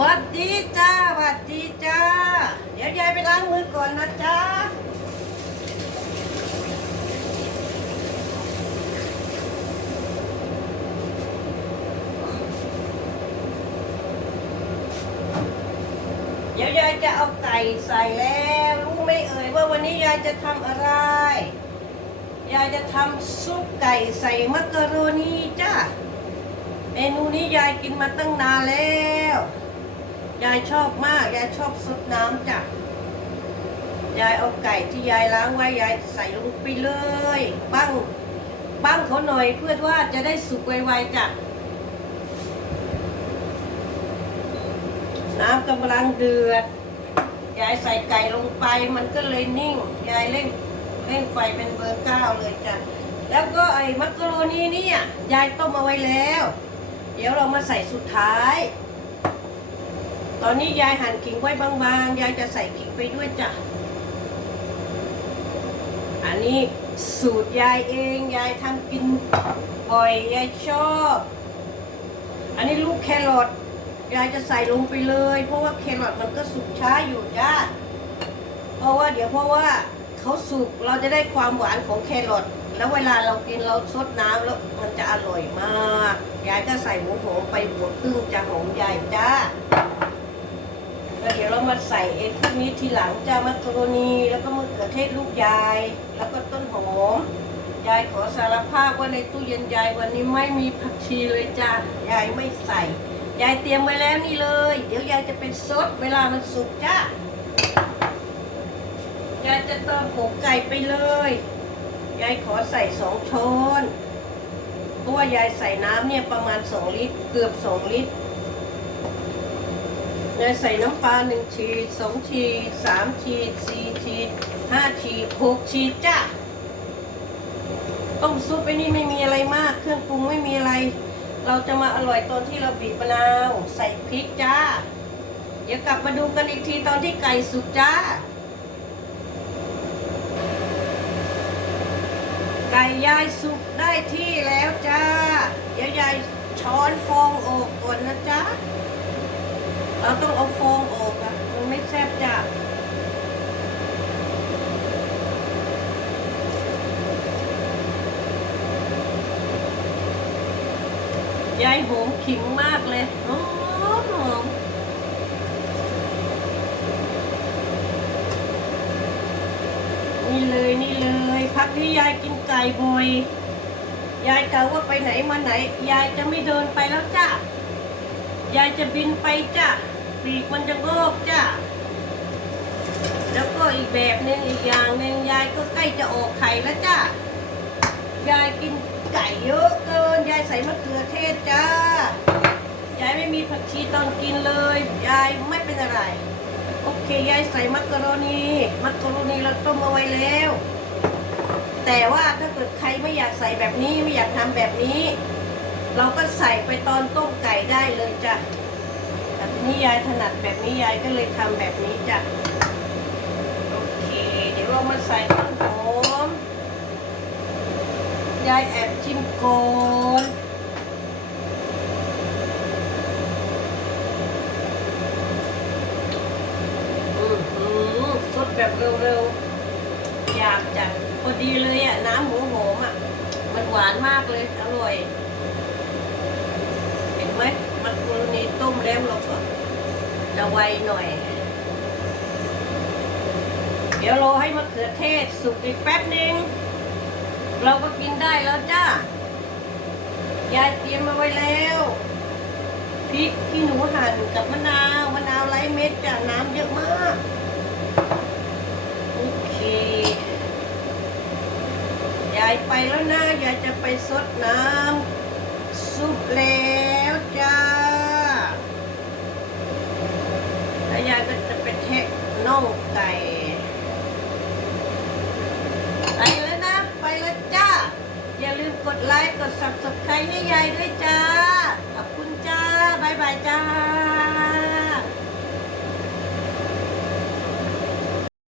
วัดดีจ้าวัดดีจ้า เดี๋ยวยายไปล้างมือก่อนนะจ้าเดี๋ยวยายจะเอาไก่ใส่แล้วรู้ไหมเอ่ยว่าวันนี้ยายจะทำอะไร ยายจะทำซุปไก่ใส่มักกะโรนีจ้าเมนูนี้ยายกินมาตั้งนานแล้ว ยายชอบมาก ยายชอบซดน้ำจ้ะ ยายเอาไก่ที่ยายล้างไว้ยายใส่ลงไปเลยปั้งปั้งเขาหน่อยเพื่อว่าจะได้สุกไวๆจ้ะ น้ำกำลังเดือด ยายใส่ไก่ลงไปมันก็เลยนิ่ง ยายเร่งเร่งไฟเป็นเบอร์เก้าเลยจ้ะ แล้วก็ไอ้มักกะโรนีเนี่ยยายต้มเอาไว้แล้ว เดี๋ยวเรามาใส่สุดท้าย ตอนนี้ยายหั่นขิงไว้บางๆ ยายจะใส่ขิงไปด้วยจ้ะ อันนี้สูตรยายเอง ยายทำกินบ่อย ยายชอบ อันนี้ลูกแครอท ยายจะใส่ลงไปเลย เพราะว่าแครอทมันก็สุกช้าอยู่จ้าเพราะว่าเดี๋ยวเพราะว่าเขาสุกเราจะได้ความหวานของแครอทแล้วเวลาเรากินเราซดน้ำแล้วมันจะอร่อยมาก ยายก็ใส่หัวหอมไปหัวครึ่งจะหอมใหญ่จ้า แล้วเดี๋ยวเรา มาใส่เอ็นพวกนี้ทีหลังจ้ามักกะโรนีแล้วก็มะเขือเทศลูกยาย แล้วก็ต้นหอมยายขอสารภาพว่าในตู้เย็นยายวันนี้ไม่มีผักชีเลยจ้ายายไม่ใส่ยายเตรียมไว้แล้วนี่เลย เดี๋ยวยายจะเป็นซดเวลามันสุกจ้ายายจะเติมผงไก่ไปเลยยายขอใส่สองช้อนเพราะว่ายายใส่น้ำเนี่ยประมาณสองลิตร เกือบสองลิตร ยายใส่น้ำปลาหนึ่งฉีดสองฉีดสามฉีดสี่ฉีดห้าฉีดหกฉีดจ้าต้มซุปไอ้นี่ไม่มีอะไรมาก เครื่องปรุงไม่มีอะไร เราจะมาอร่อยตอนที่เราบีบมะนาวใส่พริกจ้า เดี๋ยวกลับมาดูกันอีกทีตอนที่ไก่สุกจ้า ไก่ยายสุกได้ที่แล้วจ้า เดี๋ยวยายช้อนฟองออกก่อนนะจ๊ะ เราต้องเอาฟองออกอะมันไม่แซ่บจ้ะยายโหมขิงมากเลยหอมหอมนี่เลยนี่เลยพักนี้ยายกินไก่บ่อยยายกล่าวว่าไปไหนมาไหน ยายจะไม่เดินไปแล้วจ้ะ ยายจะบินไปจ้ะ ปีกมันจะงอกจ้ะแล้วก็อีกแบบหนึ่งอีกอย่างหนึ่งยายก็ใกล้จะออกไข่แล้วจ้ะยายกินไก่เยอะเกิน ยายใส่มะเขือเทศจ้ายายไม่มีผักชีตอนกินเลย ยายไม่เป็นอะไร โอเค ยายใส่มักกะโรนีมักกะโรนีเราต้มเอาไว้แล้ว แต่ว่าถ้าเกิดใครไม่อยากใส่แบบนี้ไม่อยากทำแบบนี้ เราก็ใส่ไปตอนต้มไก่ได้เลยจ้ะ นี้ยายถนัดแบบนี้ยายก็เลยทำแบบนี้จ้ะโอเค เดี๋ยวเรามาใส่ต้นหอมยายแอบชิมก่อนอือสดแบบเร็วๆอยากจัดพอดีเลยอะ น้ำหมูหอมอะ มันหวานมากเลย อร่อย เห็นไหมมันกรณีต้ มแล้วเราก็จะไวหน่อย เดี๋ยวรอให้มะเขือเทศสุกอีกแป๊บหนึ่งเราก็กินได้แล้วจ้ายายเตรียมมาไว้แล้วพริกที่หนูหั่นกับมะนาวมะนาวไร้เม็ดจ้ะน้ำเยอะมากโอเคยายไปแล้วนะยายจะไปซดน้ำซุปแล้วจ้า แล้วยายก็จะไปเทะ น่องไก่ ไปแล้วนะ ไปแล้วจ้า อย่าลืมกดไลค์ กด subscribe ให้ยายด้วยจ้า ขอบคุณจ้า บ๊ายบายจ้า